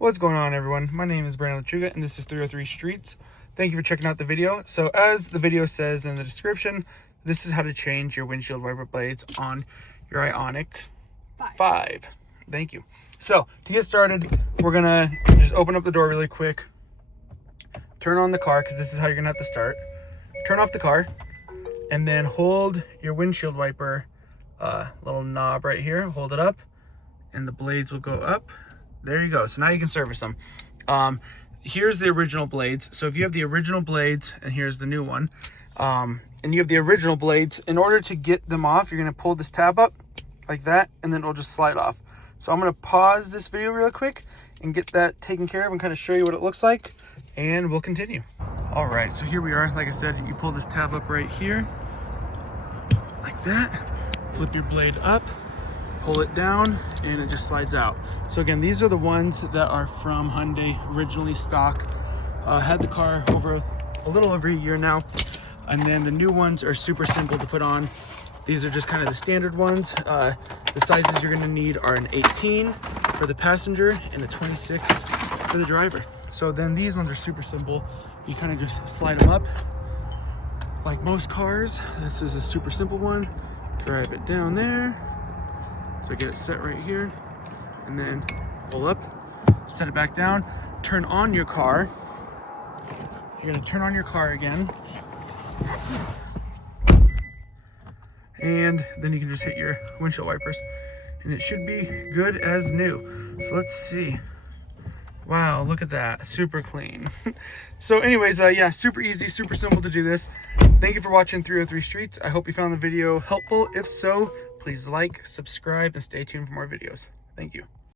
What's going on, everyone? My name is Brandon Lechuga and this is 303 Streets. Thank you for checking out the video. So as the video says in the description, this is how to change your windshield wiper blades on your Ioniq 5. Thank you. So to get started, we're gonna just open up the door really quick, turn on the car, because this is how you're gonna have to start. Turn off the car and then hold your windshield wiper little knob right here, hold it up and the blades will go up. There you go. So now you can service them. Here's the original blades. So if you have the original blades, and here's the new one, and you have the original blades, in order to get them off, you're going to pull this tab up like that, and then it'll just slide off. So I'm going to pause this video real quick and get that taken care of and kind of show you what it looks like, and we'll continue. All right, so here we are. Like I said, you pull this tab up right here, like that, flip your blade up, pull it down, and it just slides out. So again, these are the ones that are from Hyundai, originally stock. Had the car over a little over a year now, and then the new ones are super simple to put on. These are just kind of the standard ones. The sizes you're going to need are an 18 for the passenger and a 26 for the driver. So then these ones are super simple. You kind of just slide them up like most cars. This is a super simple one. Drive it down there. So get it set right here, and then pull up, set it back down, turn on your car. You're gonna turn on your car again, and then you can just hit your windshield wipers, and it should be good as new. So let's see. Wow, look at that, super clean. So anyways, yeah, super easy, super simple to do this. Thank you for watching 303 Streets. I hope you found the video helpful. If so, please like, subscribe, and stay tuned for more videos. Thank you.